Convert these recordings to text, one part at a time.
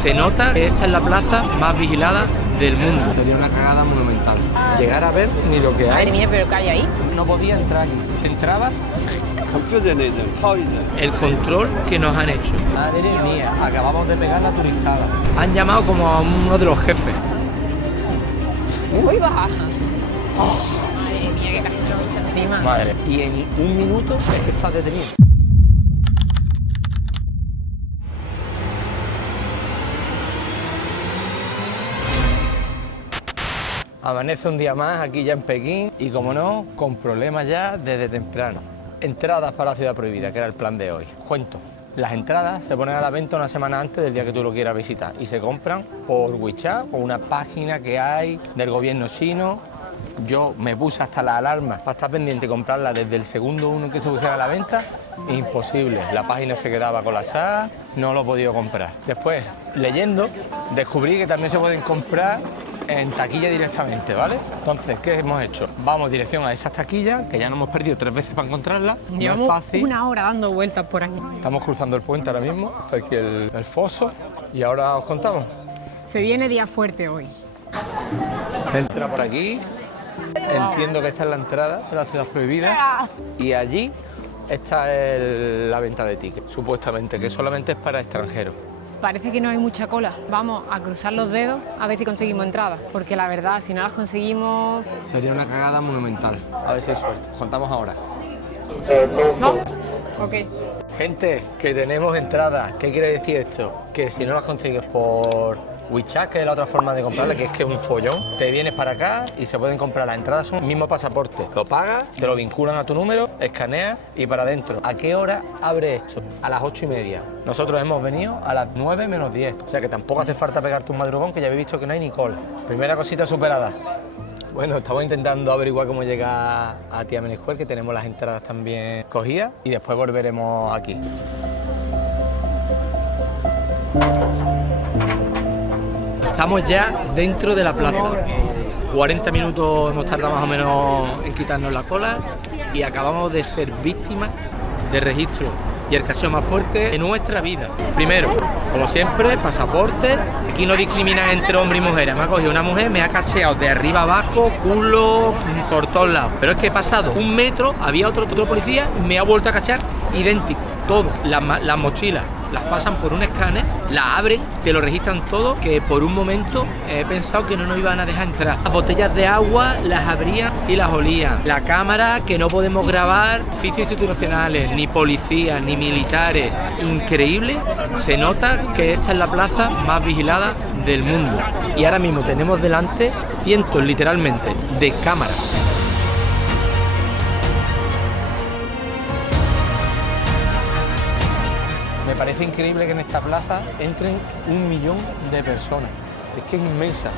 Se nota que esta es la plaza más vigilada del mundo. Sería una cagada monumental. Llegar a ver ni lo que hay. Madre mía, pero ¿qué hay ahí? No podía entrar aquí. Si entrabas, 很负责那种，套一种。 el control que nos han hecho. Madre mía, acabamos de pegar la turistada. Han llamado como a uno de los jefes. Muy baja. Madre mía, que casi me lo he hecho encima. Madre. Y en un minuto es que estás detenido. Amanece un día más aquí ya en Pekín y, como no, con problemas ya desde temprano. Entradas para la ciudad prohibida, que era el plan de hoy. Cuento. Las entradas se ponen a la venta una semana antes del día que tú lo quieras visitar y se compran por WeChat o una página que hay del gobierno chino. Yo me puse hasta la alarma para estar pendiente y comprarla desde el segundo uno que se pusiera a la venta. Imposible, la página se quedaba colapsada, no lo he podido comprar. Después, leyendo, descubrí que también se pueden comprar en taquilla directamente, ¿vale? Entonces, ¿qué hemos hecho? Vamos dirección a esas taquillas, que ya nos hemos perdido 3 veces para encontrarlas. Llevamos no es fácil. una hora dando vueltas por aquí. Estamos cruzando el puente ahora mismo, está aquí el foso y ahora os contamos. Se viene día fuerte hoy. Se entra por aquí, entiendo que esta es la entrada de la ciudad prohibida y allí está la venta de tickets, supuestamente, que solamente es para extranjeros. Parece que no hay mucha cola. Vamos a cruzar los dedos a ver si conseguimos entradas, porque la verdad, si no las conseguimos... Sería una cagada monumental. A ver si hay suerte. Contamos ahora. ¿No? Ok. Gente, que tenemos entradas. ¿Qué quiere decir esto? Que si no las consigues por WeChat, que es la otra forma de comprarla, que es un follón, te vienes para acá y se pueden comprar las entradas, son el mismo pasaporte. Lo pagas, te lo vinculan a tu número, escaneas y para adentro. ¿A qué hora abre esto? A las 8:30. Nosotros hemos venido a las 9 menos 10. O sea que tampoco hace falta pegarte un madrugón, que ya habéis visto que no hay ni cola. Primera cosita superada. Bueno, estamos intentando averiguar cómo llegar a Tiananmen Square, que tenemos las entradas también cogidas, y después volveremos aquí. Estamos ya dentro de la plaza. 40 minutos hemos tardado más o menos en quitarnos la cola y acabamos de ser víctimas de registro y el caso más fuerte de nuestra vida. Primero, como siempre, pasaporte. Aquí no discriminan entre hombre y mujer. Me ha cogido una mujer, me ha cacheado de arriba abajo, culo, por todos lados. Pero es que he pasado 1 metro, había otro policía, me ha vuelto a cachear idéntico. Todo, las mochilas las pasan por un escáner, las abren, te lo registran todo, que por un momento he pensado que no nos iban a dejar entrar. Las botellas de agua las abrían y las olían. La cámara, que no podemos grabar oficios institucionales, ni policías, ni militares. Increíble. Se nota que esta es la plaza más vigilada del mundo. Y ahora mismo tenemos delante cientos, literalmente, de cámaras. Me parece increíble que en esta plaza entren 1 millón de personas. Es que es inmensa.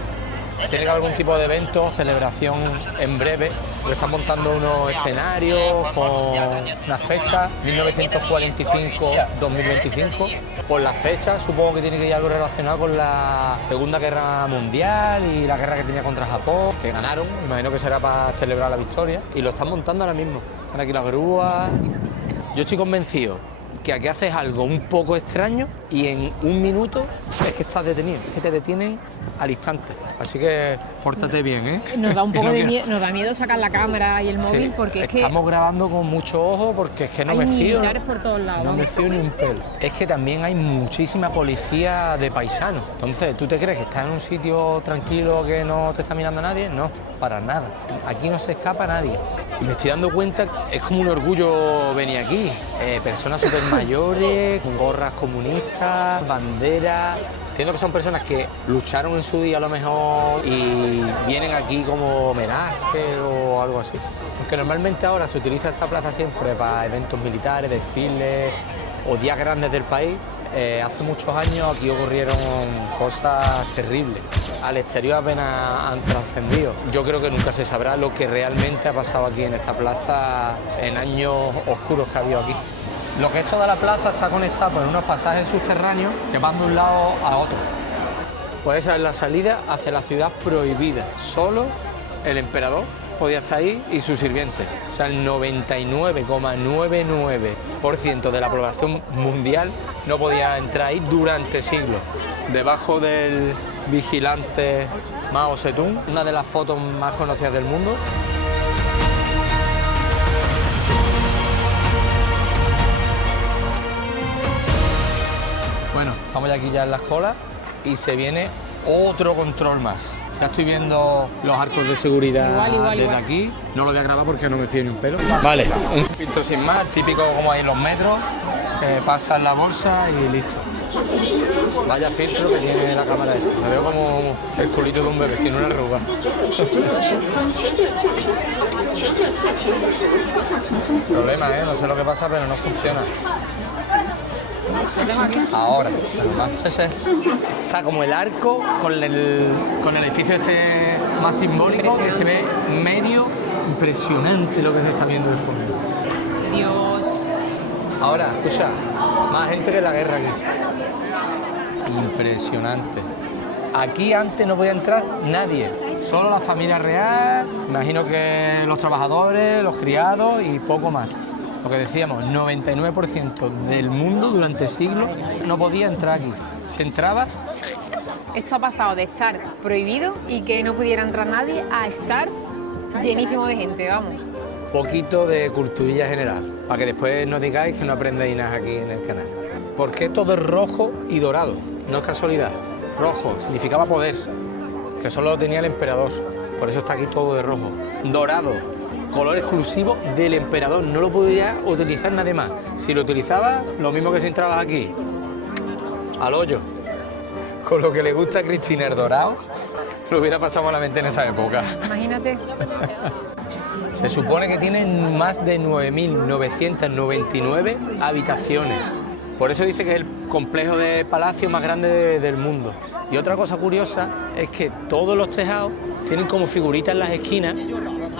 Tiene que haber algún tipo de evento, celebración en breve. Porque están montando unos escenarios con unas fechas, 1945-2025. Por las fechas supongo que tiene que ir algo relacionado con la Segunda Guerra Mundial y la guerra que tenía contra Japón, que ganaron. Imagino que será para celebrar la victoria. Y lo están montando ahora mismo. Están aquí las grúas. Yo estoy convencido que aquí haces algo un poco extraño y en 1 minuto es que estás detenido, es que te detienen al instante. Así que pórtate bien, ¿eh? Nos da un poco de miedo, nos da miedo sacar la cámara y el móvil, Sí, porque es que estamos grabando con mucho ojo porque es que no hay me fío. militares por todos lados. No me fío ni un pelo. Es que también hay muchísima policía de paisanos. Entonces, ¿tú te crees que estás en un sitio tranquilo que no te está mirando nadie? No, para nada. Aquí no se escapa nadie. Y me estoy dando cuenta, es como un orgullo venir aquí. Personas súper mayores, con gorras comunistas, banderas. Entiendo que son personas que lucharon en su día a lo mejor y vienen aquí como homenaje o algo así. Aunque normalmente ahora se utiliza esta plaza siempre para eventos militares, desfiles o días grandes del país. Hace muchos años aquí ocurrieron cosas terribles. Al exterior apenas han trascendido. Yo creo que nunca se sabrá lo que realmente ha pasado aquí en esta plaza en años oscuros que ha habido aquí. Lo que es toda la plaza está conectada por unos pasajes subterráneos que van de un lado a otro. Pues esa es la salida hacia la ciudad prohibida. Solo el emperador podía estar ahí y su sirviente. O sea, el 99,99% de la población mundial no podía entrar ahí durante siglos. Debajo del vigilante Mao Zedong, una de las fotos más conocidas del mundo. Bueno, estamos ya aquí ya en las colas y se viene otro control más. Ya estoy viendo los arcos de seguridad desde aquí. No lo voy a grabar porque no me fío ni un pelo. Vale, un filtro sin más, típico como hay en los metros. Pasa en la bolsa y listo. Vaya filtro que tiene la cámara esa. Me veo como el culito de un bebé, sin una arruga. Problema, no sé lo que pasa, pero no funciona. Ahora, está como el arco con el edificio este más simbólico que se ve medio impresionante lo que se está viendo de fondo. Dios. Ahora, escucha, más gente que la guerra aquí. Impresionante. Aquí antes no podía entrar nadie, solo la familia real, imagino que los trabajadores, los criados y poco más. Lo que decíamos, 99% del mundo durante siglos no podía entrar aquí. Si entrabas... Esto ha pasado de estar prohibido y que no pudiera entrar nadie a estar llenísimo de gente, vamos. Poquito de culturilla general, para que después no digáis que no aprendéis nada aquí en el canal. ¿Por qué todo es rojo y dorado? No es casualidad. Rojo significaba poder, que solo lo tenía el emperador. Por eso está aquí todo de rojo. Dorado, color exclusivo del emperador. No lo podía utilizar nadie más. Si lo utilizaba, lo mismo que si entrabas aquí. Al hoyo. Con lo que le gusta a Cristina el dorado, lo hubiera pasado malamente en esa época. Imagínate. Se supone que tienen más de 9.999 habitaciones. Por eso dice que es el complejo de palacio más grande del mundo. Y otra cosa curiosa es que todos los tejados tienen como figuritas en las esquinas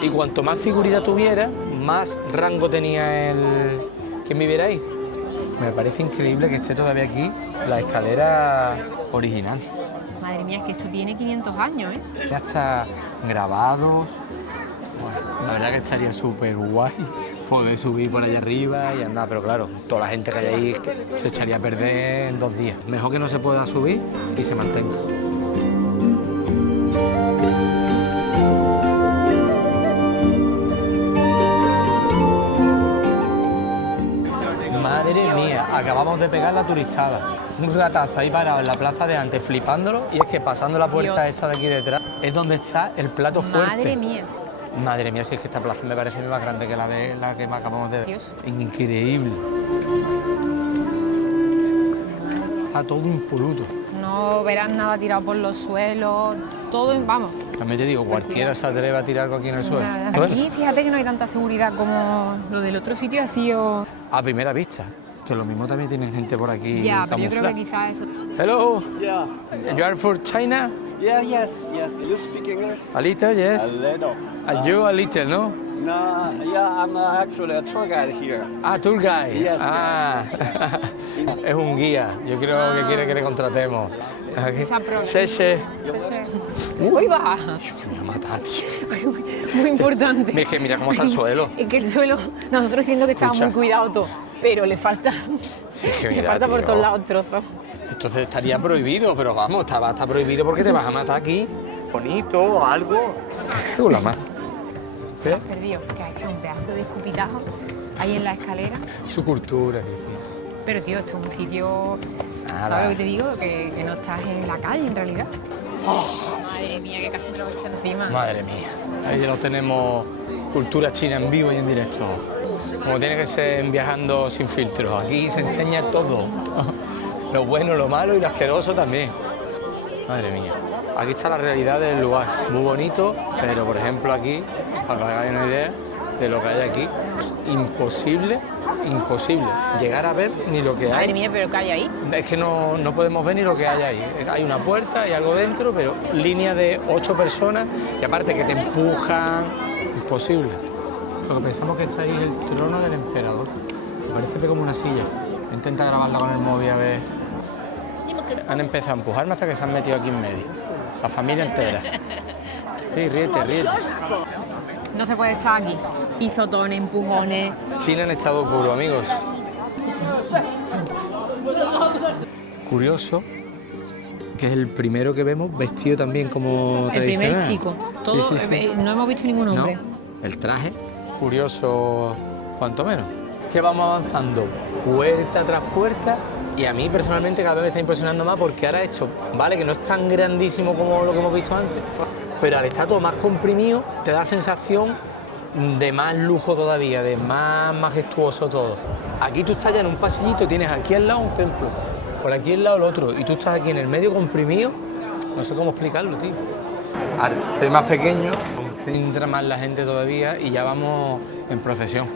y cuanto más figuritas tuviera, más rango tenía el... ¿Quién viviera ahí? Me parece increíble que esté todavía aquí la escalera original. Madre mía, es que esto tiene 500 años, ¿eh? Ya está grabados. Bueno, la verdad que estaría súper guay poder subir por allá arriba y andar, pero claro, toda la gente que hay ahí se echaría a perder en 2 días. Mejor que no se pueda subir y se mantenga. Madre mía, acabamos de pegar la turistada. Un ratazo ahí parado en la plaza de antes, flipándolo, y es que pasando la puerta esta de aquí detrás es donde está el plato fuerte. Madre mía. Madre mía, si es que esta plaza me parece más grande que la que acabamos de ver. Dios. Increíble. Está todo impoluto. No verás nada tirado por los suelos, todo, vamos. También te digo, cualquiera se atreve a tirar algo aquí en el suelo. Aquí fíjate que no hay tanta seguridad como lo del otro sitio ha sido... A primera vista. Que lo mismo también tienen gente por aquí. Ya, pero yo creo camuflada. que quizás eso... Hello. Yeah. You are from China? Yeah, yes. You speak English? A little, yes. A little. You a little, no? No, yeah, I'm actually a tour guide here. Ah, tour guide. Yes. Ah, es un guía. Yo creo que quiere que le contratemos. Seche. ¡Uy, va! Que me va a matar, tío. Muy importante. Es que mira cómo está el suelo. Es que el suelo, nosotros diciendo que estaba Escucha. muy cuidado todo, pero le falta, Es que le mira, falta por tío. todos lados trozos. Entonces estaría prohibido, pero vamos, está prohibido porque te vas a matar aquí. Bonito o algo. ¿Qué la más? Te has perdido, que has hecho un pedazo de escupitajo ahí en la escalera. Su cultura, Cristina. Pero tío, esto es un sitio, Nada. ¿sabes lo que te digo? Que no estás en la calle en realidad. Madre mía, que casi me lo he hecho encima. Madre mía. Ahí ya lo tenemos, cultura china en vivo y en directo. Como tiene que ser viajando sin filtros. Aquí se enseña todo. Lo bueno, lo malo y lo asqueroso también. Madre mía. Aquí está la realidad del lugar. Muy bonito, pero por ejemplo aquí, para que os hagáis una idea de lo que hay aquí, es imposible llegar a ver ni lo que hay. Madre mía, pero ¿qué hay ahí? Es que no podemos ver ni lo que hay ahí. Hay una puerta, hay algo dentro, pero línea de 8 personas y aparte que te empujan, imposible. Lo que pensamos que está ahí es el trono del emperador. Me parece como una silla. Intenta grabarla con el móvil a ver. Han empezado a empujarme hasta que se han metido aquí en medio. La familia entera. Sí, ríete. No se puede estar aquí. Pisotones, empujones. China en estado puro, amigos. Curioso que es el primero que vemos vestido también como El tradicional. primer chico. Todo, Sí, sí, sí. No hemos visto ningún hombre. No, el traje, curioso cuanto menos. Que vamos avanzando puerta tras puerta y a mí personalmente cada vez me está impresionando más porque ahora esto, vale, que no es tan grandísimo como lo que hemos visto antes, pero al estar todo más comprimido te da sensación de más lujo todavía, de más majestuoso todo. Aquí tú estás ya en un pasillito, tienes aquí al lado un templo, por aquí al lado el otro, y tú estás aquí en el medio comprimido, no sé cómo explicarlo, tío. Al ser más pequeño, concentra más la gente todavía y ya vamos en procesión.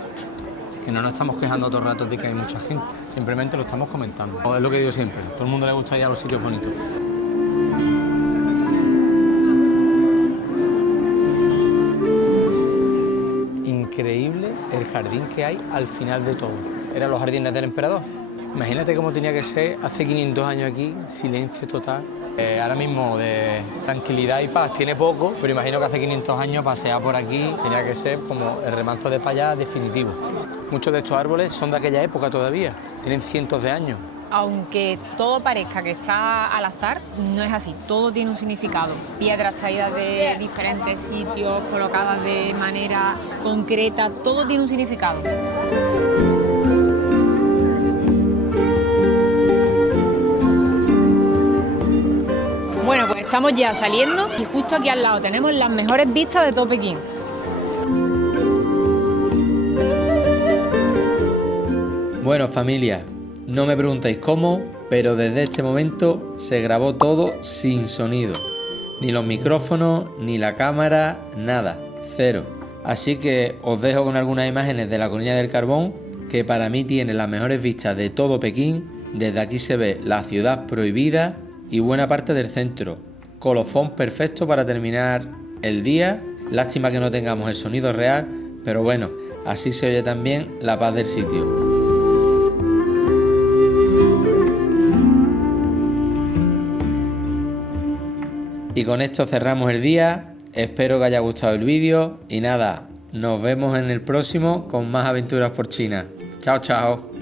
Que no nos estamos quejando todo el rato de que hay mucha gente, simplemente lo estamos comentando. Es lo que digo siempre, a todo el mundo le gusta ir a los sitios bonitos. Increíble el jardín que hay al final de todo. Eran los jardines del emperador. Imagínate cómo tenía que ser hace 500 años aquí, silencio total. Ahora mismo de tranquilidad y paz tiene poco, pero imagino que hace 500 años pasear por aquí tenía que ser como el remanso de payá definitivo. Muchos de estos árboles son de aquella época todavía, tienen cientos de años. Aunque todo parezca que está al azar, no es así. Todo tiene un significado. Piedras traídas de diferentes sitios, colocadas de manera concreta, todo tiene un significado. Bueno, pues estamos ya saliendo y justo aquí al lado tenemos las mejores vistas de todo Pekín. Bueno, familia, no me preguntéis cómo, pero desde este momento se grabó todo sin sonido. Ni los micrófonos, ni la cámara, nada, cero. Así que os dejo con algunas imágenes de la Colina del Carbón, que para mí tiene las mejores vistas de todo Pekín. Desde aquí se ve la ciudad prohibida y buena parte del centro. Colofón perfecto para terminar el día. Lástima que no tengamos el sonido real, pero bueno, así se oye también la paz del sitio. Y con esto cerramos el día, espero que haya gustado el vídeo y nada, nos vemos en el próximo con más aventuras por China. Chao, chao.